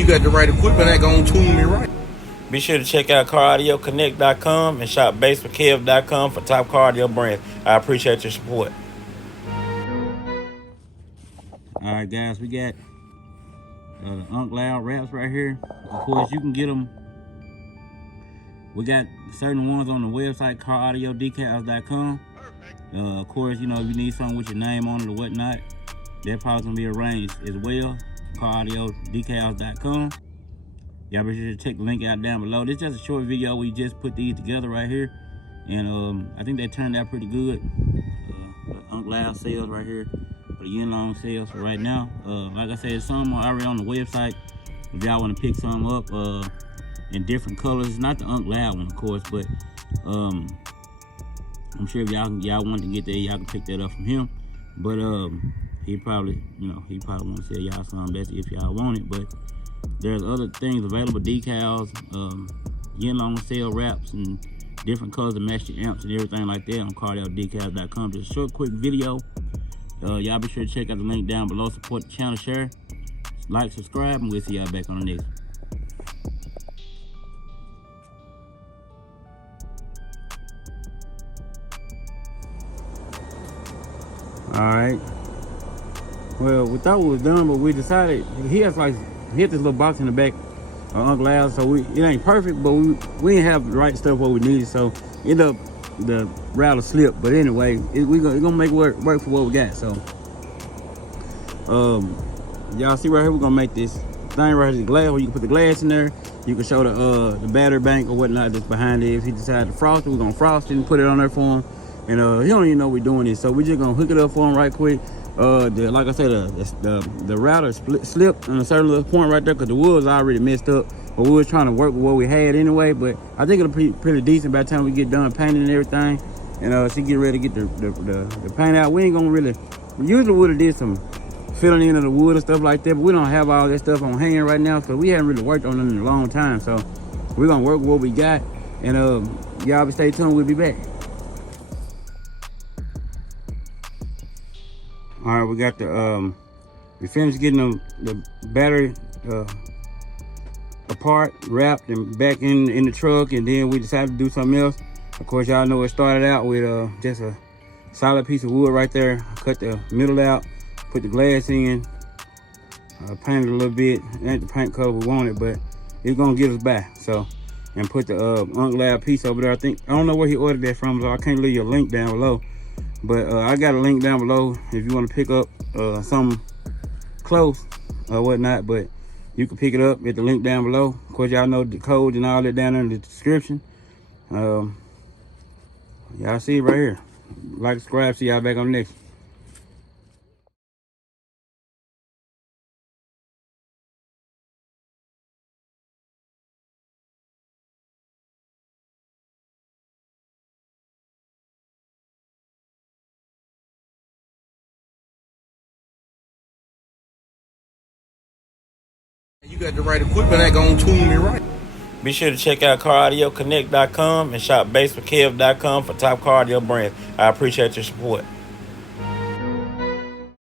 you got the right equipment that gonna tune me right. Be sure to check out CarAudioConnect.com and shop BASSWITHKEV.com for top car audio brands. I appreciate your support. All right, guys, we got the Unkloud wraps right here. Of course, you can get them. We got certain ones on the website, CarAudioDecals.com. Of course, you know, if you need something with your name on it or whatnot, they're probably gonna be arranged as well. CarAudioDecals.com. Y'all be sure to check the link out down below. This is just a short video. We just put these together right here, and I think they turned out pretty good. The Unkloud sales right here, for the Yinlong sales for right now. Like I said, some are already on the website. If y'all want to pick some up in different colors, not the Unkloud one, of course, but I'm sure if y'all want to get there, y'all can pick that up from him. But he probably want to sell y'all some best if y'all want it. But there's other things available, decals, Yinlong sale wraps, and different colors to match your amps and everything like that on CarAudioDecals.com. Just a short, quick video. Y'all be sure to check out the link down below. Support the channel, share, like, subscribe, and we'll see y'all back on the next one. All right. Well, we thought we was done, but we decided he has like hit this little box in the back of Unkloud, so it ain't perfect, but we didn't have the right stuff what we needed, so end up the router slipped. But anyway, we're gonna make work for what we got. So y'all see right here, we're gonna make this thing right here, the glass, where you can put the glass in there. You can show the battery bank or whatnot that's behind it. If he decides to frost it, we're gonna frost it and put it on there for him. And he don't even know we're doing this, so we're just gonna hook it up for him right quick. Like I said, the router slipped on a certain little point right there because the wood was already messed up. But we were trying to work with what we had anyway. But I think it'll be pretty decent by the time we get done painting and everything. And she get ready to get the paint out. We ain't gonna really. We usually would have did some filling in of the wood and stuff like that, but we don't have all that stuff on hand right now, so we haven't really worked on it in a long time. So we're gonna work with what we got, and y'all be stay tuned. We'll be back. All right, we got we finished getting the battery apart, wrapped, and back in the truck, and then we decided to do something else. Of course, y'all know it started out with just a solid piece of wood right there. Cut the middle out, put the glass in, painted a little bit. It ain't the paint color we wanted, but it's gonna get us by. So, and put the Unkloud piece over there. I don't know where he ordered that from, so I can't leave you a link down below. But I got a link down below if you want to pick up something close or whatnot. But you can pick it up at the link down below. Of course, y'all know the code and all that down in the description. Y'all see it right here. Like, subscribe, see y'all back on the next one. You got the right equipment that gonna tune me right. Be sure to check out CarAudioConnect.com and shop BASSWITHKEV.com for top car audio brands. I appreciate your support.